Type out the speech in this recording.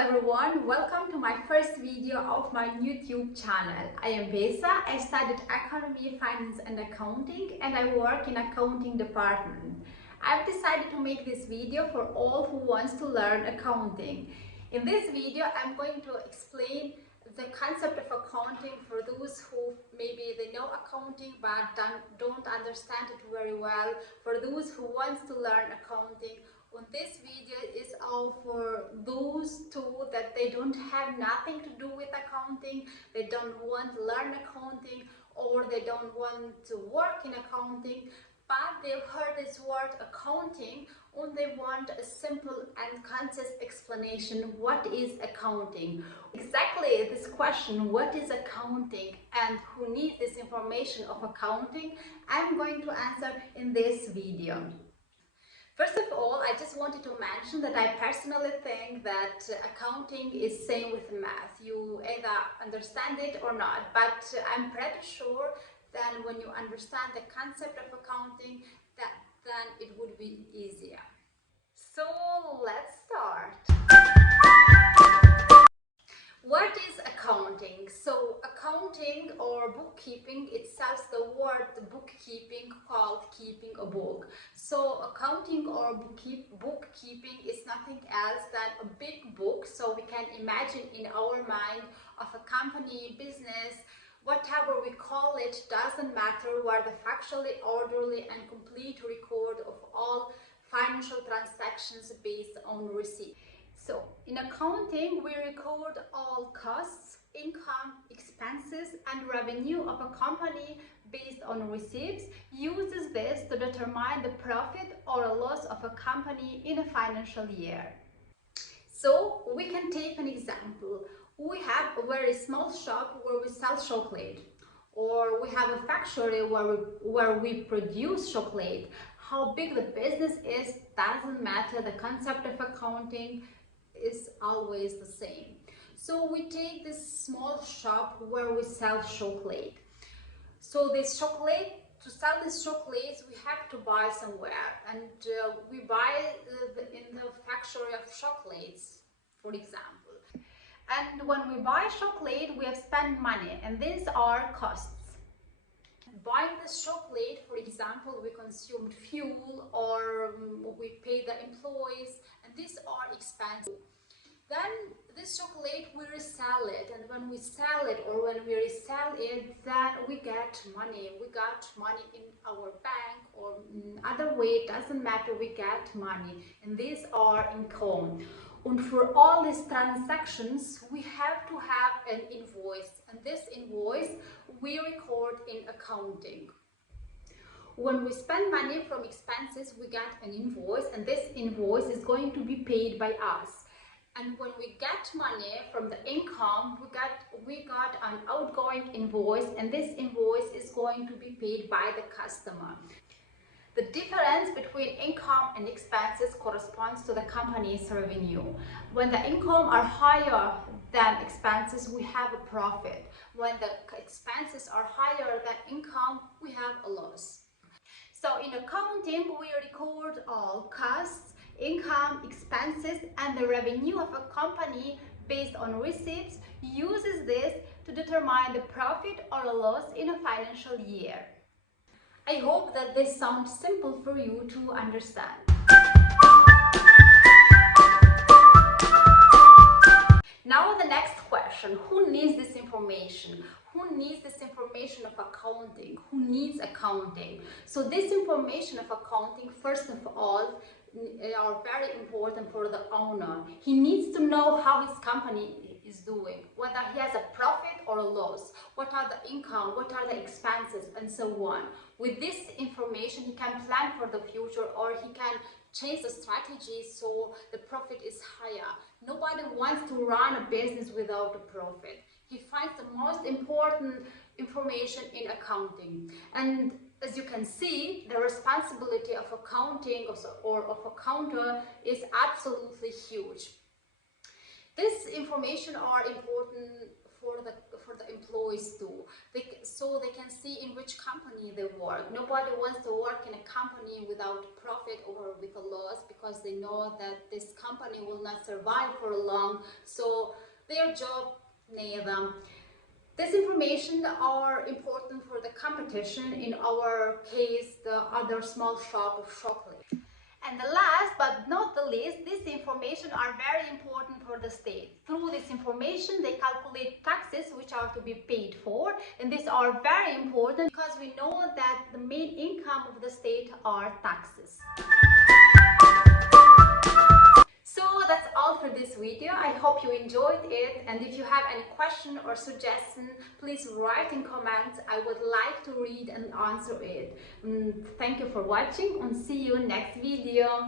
everyone, welcome to my first video of my YouTube channel. I am Besa. I studied economy, finance and accounting, and I work in accounting department. I've decided to make this video for all who wants to learn accounting. In this video, I'm going to explain the concept of accounting for those who maybe they know accounting but don't understand it very well, for those who wants to learn accounting. On this video is all for those two that they don't have nothing to do with accounting, they don't want to learn accounting, or they don't want to work in accounting, but they've heard this word accounting and they want a simple and concise explanation. What is accounting? Exactly this question, what is accounting and who needs this information of accounting, I'm going to answer in this video. First of all, I just wanted to mention that I personally think that accounting is same with math. You either understand it or not, but I'm pretty sure that when you understand the concept of accounting, then it would be easier. So let's start. What is accounting? So accounting or bookkeeping, it says the word bookkeeping called keeping a book. So accounting or bookkeeping is nothing else than a big book. So we can imagine in our mind of a company, business, whatever we call it, doesn't matter, where the factually, orderly and complete record of all financial transactions based on receipt. So in accounting, we record all costs, income, expenses and revenue of a company based on receipts, uses this to determine the profit or a loss of a company in a financial year. So we can take an example. We have a very small shop where we sell chocolate, or we have a factory where we produce chocolate. How big the business is doesn't matter. The concept of accounting is always the same. So we take this small shop where we sell chocolate. So this chocolate, to sell this chocolates, we have to buy somewhere, and we buy in the factory of chocolates, for example. And when we buy chocolate, we have spent money, and these are costs. Buying this chocolate, for example, we consumed fuel or we pay the employees, and these are expenses. Then this chocolate, we resell it, and when we sell it or when we resell it, then we get money. We got money in our bank or in other way, it doesn't matter, we get money, and these are income. And for all these transactions, we have to have an invoice, and this invoice we record in accounting. When we spend money from expenses, we get an invoice, and this invoice is going to be paid by us. And when we get money from the income, we got an outgoing invoice, and this invoice is going to be paid by the customer. The difference between income and expenses corresponds to the company's revenue. When the income are higher than expenses, we have a profit. When the expenses are higher than income, we have a loss. So in accounting, we record all costs, income, expenses and the revenue of a company based on receipts, uses this to determine the profit or a loss in a financial year. I hope that this sounds simple for you to understand. Now the next question, who needs this information? Who needs this information of accounting? Who needs accounting? So this information of accounting, first of all, are very important for the owner. He needs to know how his company is doing, whether he has a profit or a loss, what are the income, what are the expenses, and so on. With this information, he can plan for the future, or he can change the strategy so the profit is higher. Nobody wants to run a business without a profit. He finds the most important information in accounting. And as you can see, the responsibility of accounting or of accountant is absolutely huge. This information are important for the employees too. So they can see in which company they work. Nobody wants to work in a company without profit or with a loss, because they know that this company will not survive for long. So their job near them. This information are important for the competition, in our case the other small shop of chocolate. And the last but not the least, this information are very important for the state. Through this information they calculate taxes which are to be paid for, and these are very important because we know that the main income of the state are taxes. So that's all for this video. I hope you enjoyed it, and if you have any question or suggestion, please write in comments. I would like to read and answer it. Thank you for watching, and see you next video.